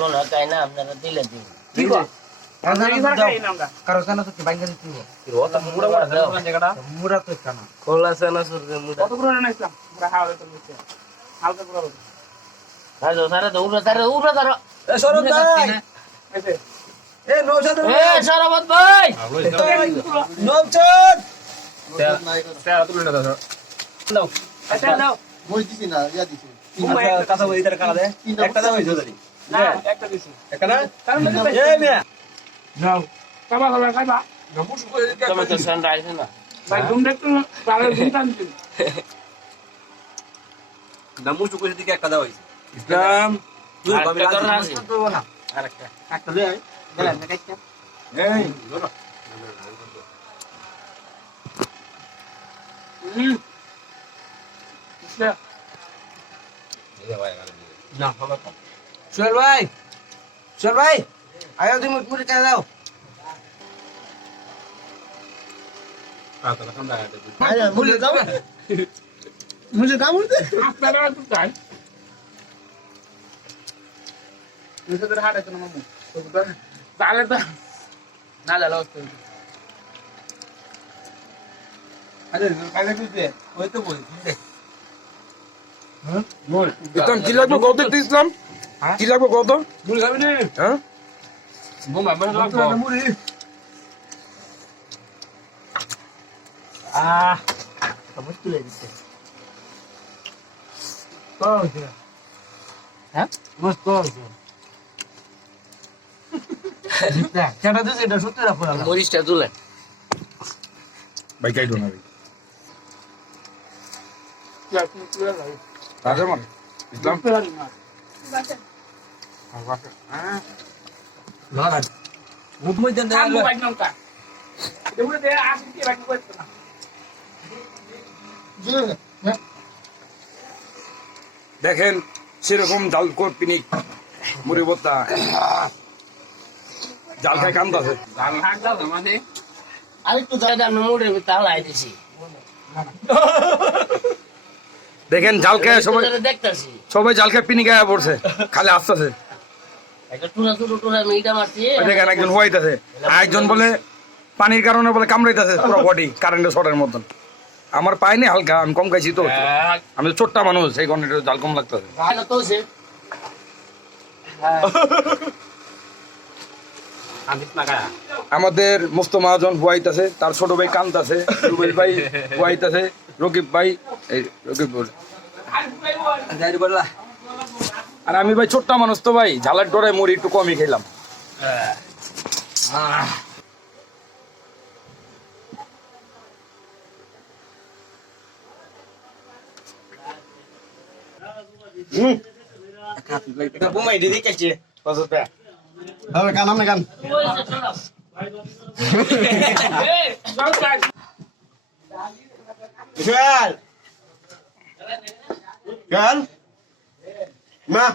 দিব না তাই না আপনারা দিলে দিন কি কর কারো জানা তো কি বাইঙ্গা দিতে দিব ওটা মুড়া মুড়া দাও জায়গাটা মুরা তো কানা খোলা সেনা সুরতে মুড়া কত করে নাইছিলাম মুড়া হাওড়ে তো নিচে হালকা করে বল হাজো সারা তো উড়া তারা এ সরব ভাই এসে এ নৌশাদ এ সরবত ভাই নৌশাদ তেরা তুলে না দাও দাও আচ্ছা দাও মই দিছি না ইয়া দিছি আচ্ছা কথা বলি তার কানা দে একটা দাও হইছো দাদি না একটা দিছি একটা না কারণ এ মিয়া নাও খাবা খাবা তুমি তো সানরাইজ না ভাই ঘুম দেখতে পারে ঘুম টানতে নামুস কইছে দিকে একটা দাও হইছে ইসলাম তুই কবি রাজি তো না আরেকটা একটা দে গেলাম না কাইটা এই ধরো না হবে তো সোহেল ভাই আয়ো তুমি মুড়ি কা দাও আরে মুলে দাও মুলে দাও মুলে আপনারা তো তাই নিজেদের হাড়ে তো মামু তাহলে তো না লালো আরে কালে কইতে ওই তো বল দে ইসলাম কি লাগবে কত ইসলাম কি লাগবে কত মুল খাবি না হ্যাঁ বোমা বড় লাগবে মুড়ি সব তুলে দিতে হ্যাঁ মস্ত হইছে কেটা দিছে এটা সত্যি রাখো না মরিচটা তুলে ভাই কাইটো না ভাই যা তুমি তুলে লাও রাজা মান ইসলাম লড়াই মুদমই দেন কাম বাইক নমকা দেবুরে দে আসি কি বাইক করতে না দেখেন সেরকম জাল পিনিক মুড়ি ভর্তা জাল খায় কান্দাছে আমি হাট দাও মানে আরেকটু জায়গা আমি মুড়ের ভিতরে হালাই দিছি দেখেন জাল খায় সবাই দেখতাছি সবাই জাল খায় পিনিক আয়া পড়ছে খালি আসতেছে একটা টুনা টুনা মিটা মারছি দেখেন একজন হোয়াইতেছে আর একজন বলে পানির কারণে বলে কামড়াইতেছে পুরো বডি কারেন্টের শর্টের মতন আমার পাইনি হালকা আমি কম খাইছি তো আমি তো ছোট্টা মানুষ সেই কারণে একটু জাল কম লাগতেছে ভালো তো সে আমাদের মুস্ত মহাজন হুয়াইতেছে তার ছোট ভাই কান্তাছে রুবেল ভাই হুয়াইতেছে রকিব ভাই এই রকিব বলে যাই বললা আর আমি ভাই ছোট্টা মানুষ তো ভাই ঝালের ডরে মুড়ি একটু কমই খেলাম এটা বোমাই দিদি কাছে কত টাকা আরে কান আমনে কান এই যাও যাই চল চল মা